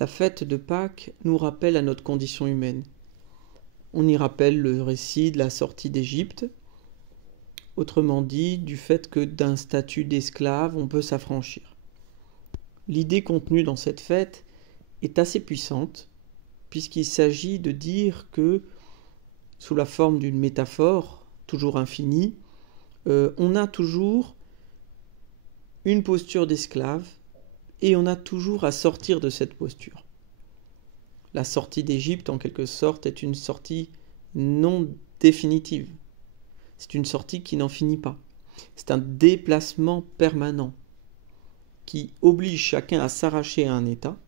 la fête de Pâques nous rappelle à notre condition humaine. On y rappelle le récit de la sortie d'Égypte, autrement dit, du fait que d'un statut d'esclave, on peut s'affranchir. L'idée contenue dans cette fête est assez puissante, puisqu'il s'agit de dire que, sous la forme d'une métaphore, toujours infinie, on a toujours une posture d'esclave, et on a toujours à sortir de cette posture. La sortie d'Égypte, en quelque sorte, est une sortie non définitive. C'est une sortie qui n'en finit pas. C'est un déplacement permanent qui oblige chacun à s'arracher à un état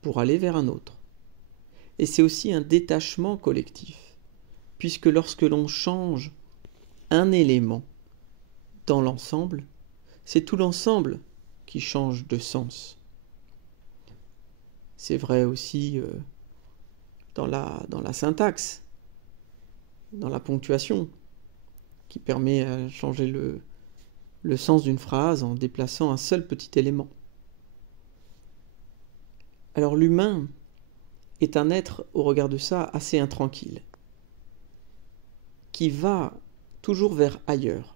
pour aller vers un autre. Et c'est aussi un détachement collectif, puisque lorsque l'on change un élément dans l'ensemble, c'est tout l'ensemble qui change de sens. C'est vrai aussi dans la syntaxe, dans la ponctuation, qui permet de changer le sens d'une phrase en déplaçant un seul petit élément. Alors l'humain est un être, au regard de ça, assez intranquille, qui va toujours vers ailleurs.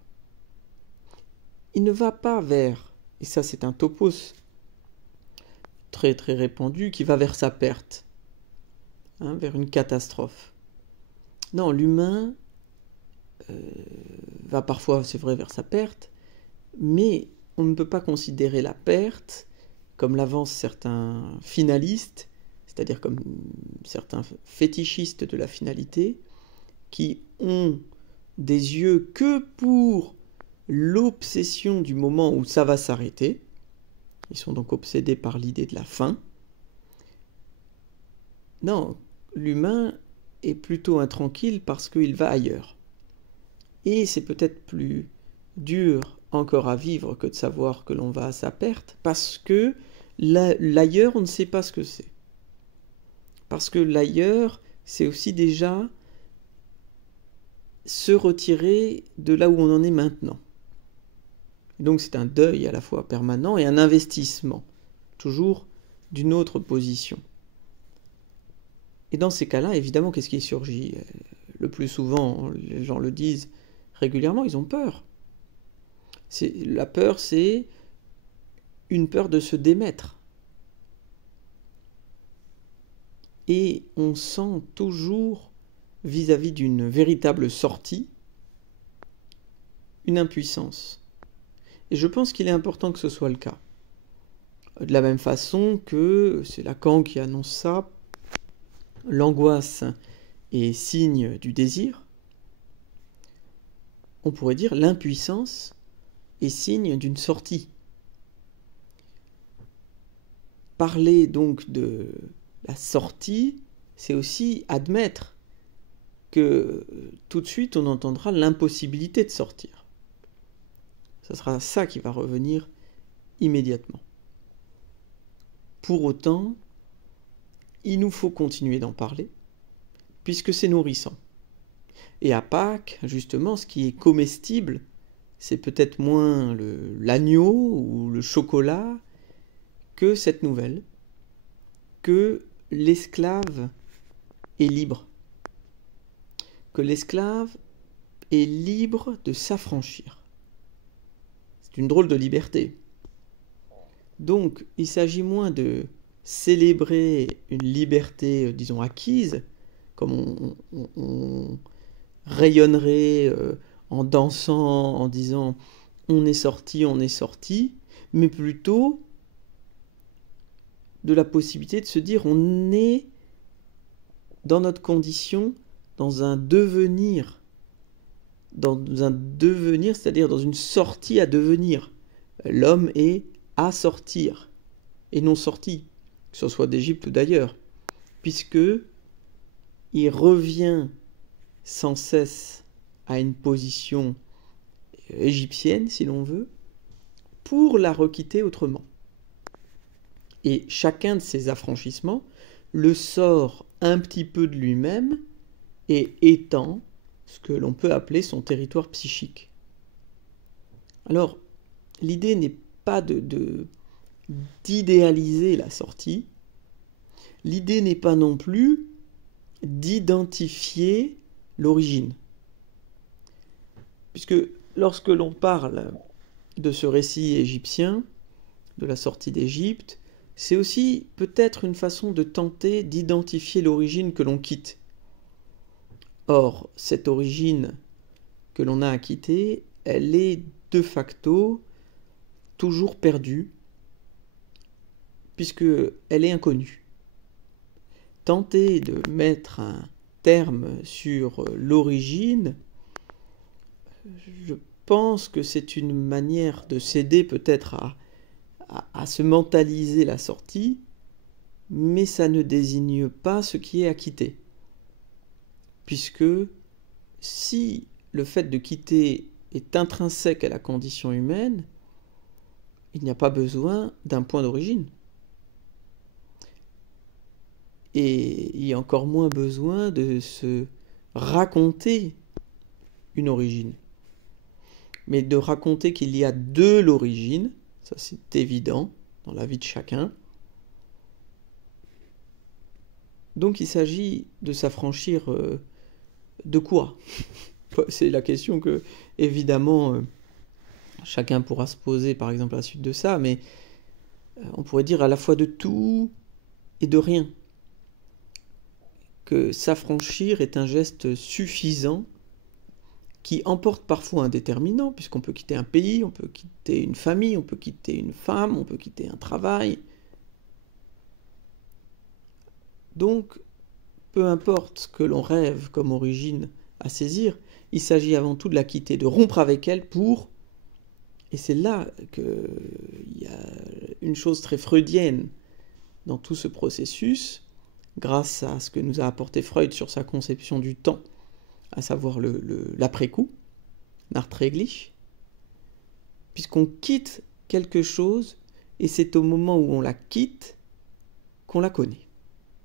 Il ne va pas vers, et ça c'est un topos très très répandu, qui va vers sa perte, vers une catastrophe. Non, l'humain va parfois, c'est vrai, vers sa perte, mais on ne peut pas considérer la perte, comme l'avancent certains finalistes, c'est-à-dire comme certains fétichistes de la finalité, qui ont des yeux que pour l'obsession du moment où ça va s'arrêter. Ils sont donc obsédés par l'idée de la fin. Non, l'humain est plutôt intranquille parce qu'il va ailleurs. Et c'est peut-être plus dur encore à vivre que de savoir que l'on va à sa perte, parce que l'ailleurs, on ne sait pas ce que c'est. Parce que l'ailleurs, c'est aussi déjà se retirer de là où on en est maintenant. Et donc c'est un deuil à la fois permanent et un investissement, toujours d'une autre position. Et dans ces cas-là, évidemment, qu'est-ce qui surgit ? Le plus souvent, les gens le disent régulièrement, ils ont peur. La peur, c'est une peur de se démettre. Et on sent toujours, vis-à-vis d'une véritable sortie, une impuissance. Et je pense qu'il est important que ce soit le cas. De la même façon que, c'est Lacan qui annonce ça, l'angoisse est signe du désir. On pourrait dire l'impuissance est signe d'une sortie. Parler donc de la sortie, c'est aussi admettre que tout de suite on entendra l'impossibilité de sortir. Ce sera ça qui va revenir immédiatement. Pour autant, il nous faut continuer d'en parler, puisque c'est nourrissant. Et à Pâques, justement, ce qui est comestible, c'est peut-être moins l'agneau ou le chocolat que cette nouvelle, que l'esclave est libre, que l'esclave est libre de s'affranchir. C'est une drôle de liberté. Donc, il s'agit moins de célébrer une liberté, disons, acquise, comme on rayonnerait en dansant, en disant « on est sorti », mais plutôt de la possibilité de se dire « on est dans notre condition, dans un devenir, c'est-à-dire dans une sortie à devenir. L'homme est à sortir, et non sorti, que ce soit d'Égypte ou d'ailleurs, puisque il revient sans cesse à une position égyptienne, si l'on veut, pour la requitter autrement. Et chacun de ces affranchissements le sort un petit peu de lui-même et étend ce que l'on peut appeler son territoire psychique. Alors, l'idée n'est pas d'idéaliser la sortie, l'idée n'est pas non plus d'identifier l'origine. Puisque lorsque l'on parle de ce récit égyptien, de la sortie d'Égypte, c'est aussi peut-être une façon de tenter d'identifier l'origine que l'on quitte. Or, cette origine que l'on a à quitter, elle est de facto toujours perdue, puisqu'elle est inconnue. Tenter de mettre un terme sur l'origine, je pense que c'est une manière de s'aider peut-être à se mentaliser la sortie, mais ça ne désigne pas ce qui est à quitter. Puisque si le fait de quitter est intrinsèque à la condition humaine, il n'y a pas besoin d'un point d'origine. Et il y a encore moins besoin de se raconter une origine. Mais de raconter qu'il y a de l'origine, ça c'est évident dans la vie de chacun. Donc il s'agit de s'affranchir de quoi? C'est la question que, évidemment, chacun pourra se poser, par exemple, à la suite de ça, mais on pourrait dire à la fois de tout et de rien. Que s'affranchir est un geste suffisant qui emporte parfois un déterminant, puisqu'on peut quitter un pays, on peut quitter une famille, on peut quitter une femme, on peut quitter un travail. Donc, peu importe ce que l'on rêve comme origine à saisir, il s'agit avant tout de la quitter, de rompre avec elle pour... Et c'est là qu'il y a une chose très freudienne dans tout ce processus, grâce à ce que nous a apporté Freud sur sa conception du temps, à savoir l'après-coup, nachträglich, puisqu'on quitte quelque chose, et c'est au moment où on la quitte qu'on la connaît,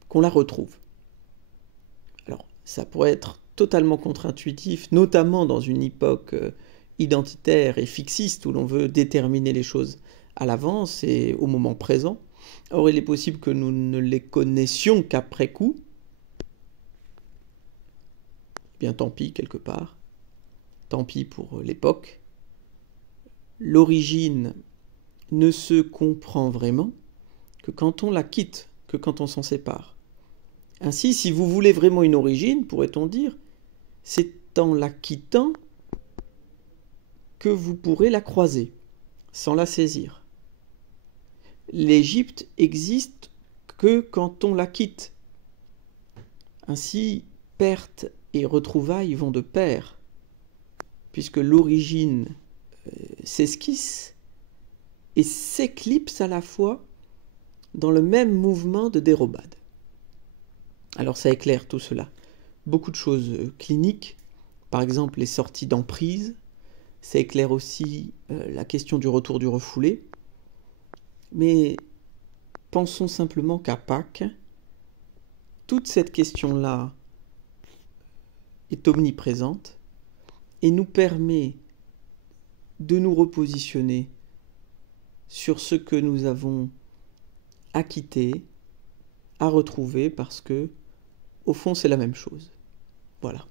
qu'on la retrouve. Alors, ça pourrait être totalement contre-intuitif, notamment dans une époque identitaire et fixiste, où l'on veut déterminer les choses à l'avance et au moment présent. Or, il est possible que nous ne les connaissions qu'après coup. Eh bien, tant pis, quelque part. Tant pis pour l'époque. L'origine ne se comprend vraiment que quand on la quitte, que quand on s'en sépare. Ainsi, si vous voulez vraiment une origine, pourrait-on dire, c'est en la quittant que vous pourrez la croiser, sans la saisir. L'Égypte existe que quand on la quitte. Ainsi, perte et retrouvailles vont de pair, puisque l'origine s'esquisse et s'éclipse à la fois dans le même mouvement de dérobade. Alors ça éclaire tout cela. Beaucoup de choses cliniques, par exemple les sorties d'emprise, ça éclaire aussi la question du retour du refoulé. Mais pensons simplement qu'à Pâques, toute cette question-là est omniprésente et nous permet de nous repositionner sur ce que nous avons à quitter, à retrouver, parce que, au fond, c'est la même chose. Voilà.